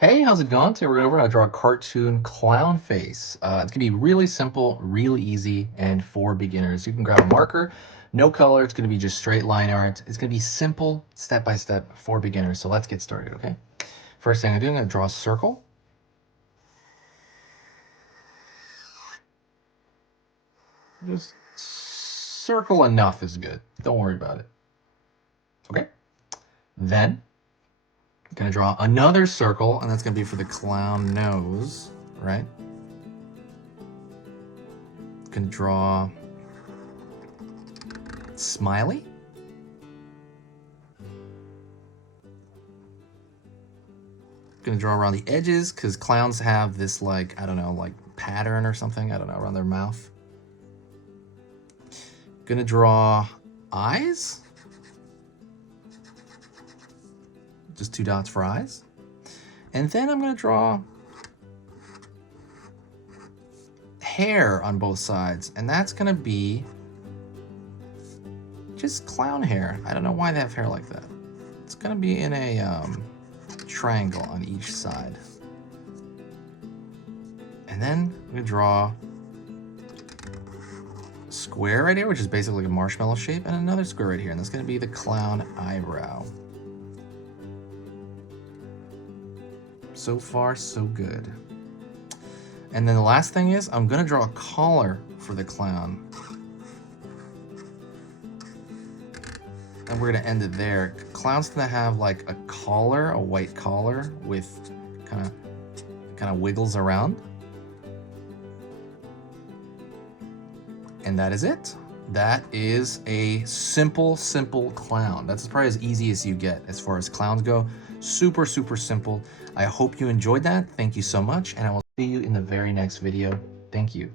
Hey, how's it going? Today we're over to draw a cartoon clown face. It's gonna be really simple, really easy, and for beginners. You can grab a marker, no color. It's gonna be just straight line art. It's gonna be simple, step by step for beginners. So let's get started, okay? First thing I'm gonna draw a circle. Just circle enough is good. Don't worry about it. Okay. Then I'm gonna draw another circle, and that's gonna be for the clown nose, right? Gonna draw smiley. Gonna draw around the edges because clowns have this, like, I don't know, like pattern or something, I don't know, around their mouth. Gonna draw eyes. Just 2 dots for eyes. And then I'm gonna draw hair on both sides, and that's gonna be just clown hair. I don't know why they have hair like that. It's gonna be in a triangle on each side. And then I'm gonna draw a square right here, which is basically like a marshmallow shape, and another square right here, and that's gonna be the clown eyebrow. So far, so good. And then the last thing is, I'm gonna draw a collar for the clown. And we're gonna end it there. Clown's gonna have like a collar, a white collar with kind of wiggles around. And that is it. That is a simple clown. That's probably as easy as you get as far as clowns go. Super simple. I hope you enjoyed that. Thank you so much, and I will see you in the very next video. Thank you.